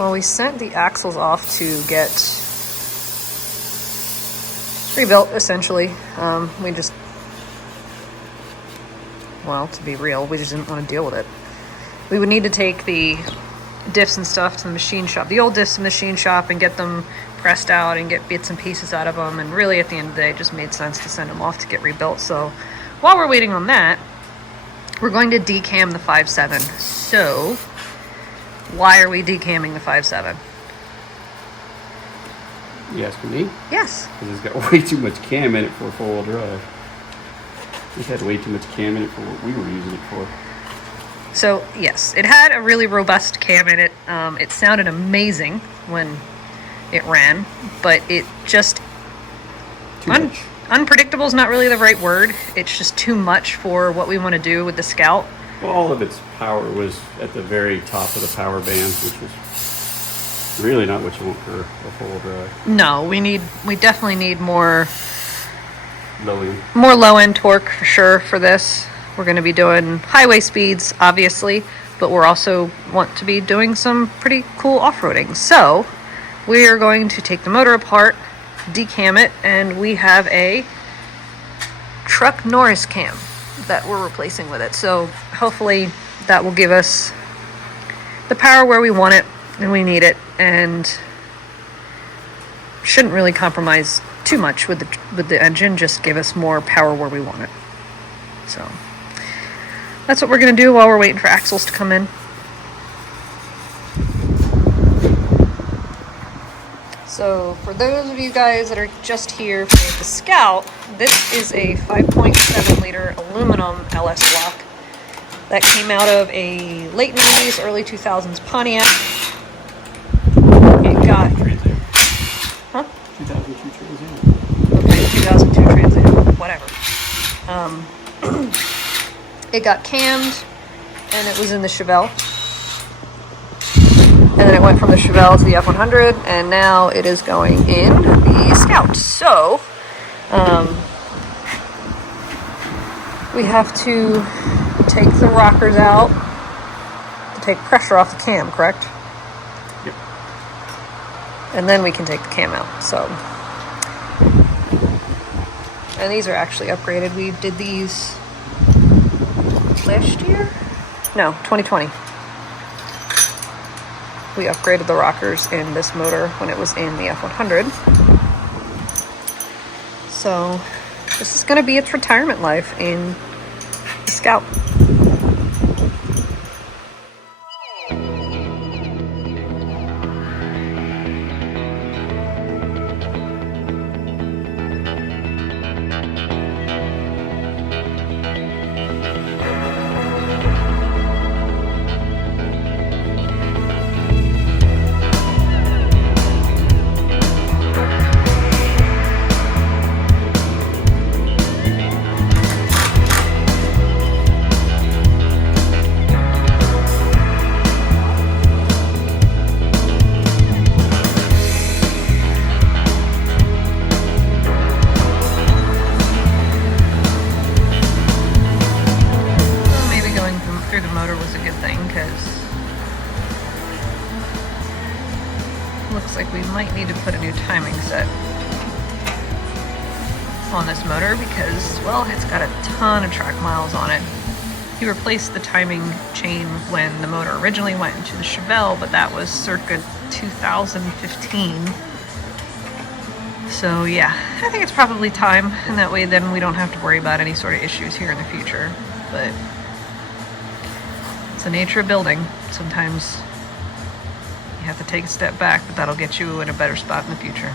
Well, we sent the axles off to get rebuilt, essentially. We just, well, to be real, we just didn't want to deal with it. We would need to take the diffs and stuff to the machine shop, the old diffs in the machine shop, and get them pressed out and get bits and pieces out of them. And really, at the end of the day, it just made sense to send them off to get rebuilt. So while we're waiting on that, we're going to decam the 5.7. So why are we decamming the 5.7? You asking me? Yes. Because it's got way too much cam in it for a four-wheel drive. It had way too much cam in it for what we were using it for. So yes, it had a really robust cam in it. It sounded amazing when it ran, but it just unpredictable is not really the right word. It's just too much for what we want to do with the Scout. Well, all of its power was at the very top of the power band, which was really not what you want for a four-wheel drive. No, we definitely need more low-end. low-end torque for sure for this. We're going to be doing highway speeds, obviously, but we're also want to be doing some pretty cool off-roading. So we are going to take the motor apart, decam it, and we have a truck Norris cam that we're replacing with it. So hopefully that will give us the power where we want it and we need it, and shouldn't really compromise too much with the engine, just give us more power where we want it. So that's what we're going to do while we're waiting for axles to come in. So for those of you guys that are just here for the Scout, this is a 5.7 liter aluminum LS block that came out of a late 90s, early 2000s Pontiac. It got... Huh? 2002 Trans Am. Okay, 2002 Trans Am, whatever. It got cammed, and it was in the Chevelle. And then it went from the Chevelle to the F100, and now it is going in the Scout. So, we have to take the rockers out to take pressure off the cam, correct? Yep. And then we can take the cam out, so. And these are actually upgraded. We did these last year? No, 2020. We upgraded the rockers in this motor when it was in the F100. So this is going to be its retirement life in the Scout. Looks like we might need to put a new timing set on this motor because, well, it's got a ton of track miles on it. He replaced the timing chain when the motor originally went into the Chevelle, but that was circa 2015. So yeah, I think it's probably time, and that way then we don't have to worry about any sort of issues here in the future. But it's the nature of building. Sometimes you have to take a step back, but that'll get you in a better spot in the future.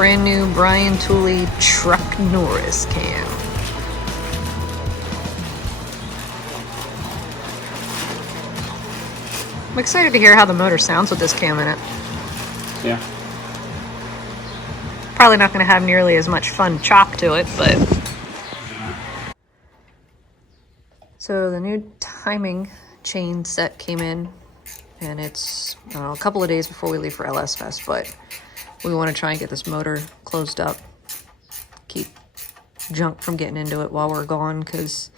brand new Brian Tooley Truck Norris cam. I'm excited to hear how the motor sounds with this cam in it. Yeah. Probably not going to have nearly as much fun chop to it, but... So the new timing chain set came in, and it's a couple of days before we leave for LS Fest, but we want to try and get this motor closed up, keep junk from getting into it while we're gone, because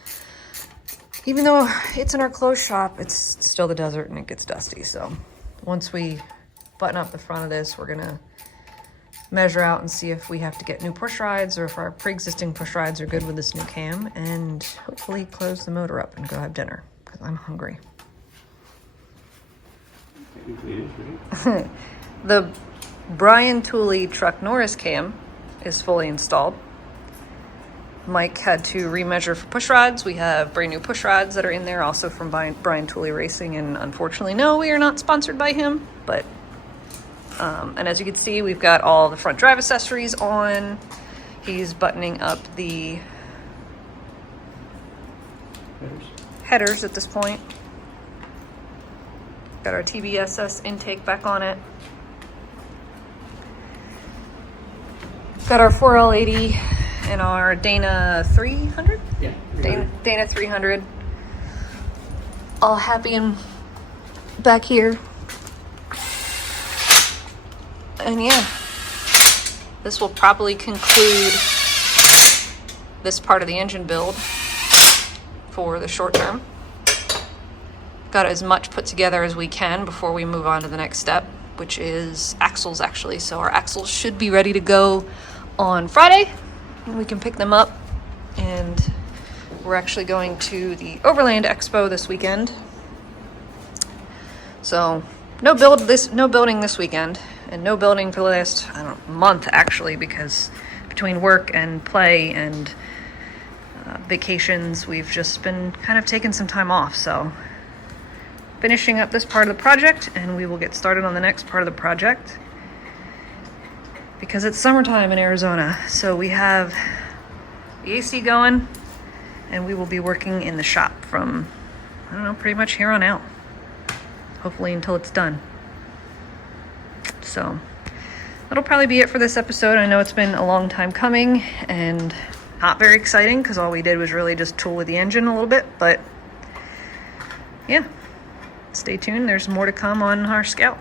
even though it's in our closed shop, it's still the desert and it gets dusty. So once we button up the front of this, we're gonna measure out and see if we have to get new push rods or if our pre-existing push rods are good with this new cam, and hopefully close the motor up and go have dinner, because I'm hungry. Technically it is, right? The Brian Tooley Truck Norris cam is fully installed. Mike had to remeasure for push rods. We have brand new push rods that are in there, also from Brian Tooley Racing, and unfortunately, no, we are not sponsored by him, but and as you can see, we've got all the front drive accessories on. He's buttoning up the headers at this point. Got our TBSS intake back on it. Got our 4L80 and our Dana 300? Yeah. Dana 300. All happy and back here. And yeah, this will probably conclude this part of the engine build for the short term. Got as much put together as we can before we move on to the next step, which is axles actually. So our axles should be ready to go on Friday. We can pick them up, and we're actually going to the Overland Expo this weekend. So no building this weekend, and no building for the last, I don't know, month actually, because between work and play and vacations, we've just been kind of taking some time off. So finishing up this part of the project, and we will get started on the next part of the project, because it's summertime in Arizona. So we have the AC going, and we will be working in the shop from, I don't know, pretty much here on out. Hopefully until it's done. So that'll probably be it for this episode. I know it's been a long time coming and not very exciting, because all we did was really just tool with the engine a little bit, but yeah, stay tuned. There's more to come on our Scout.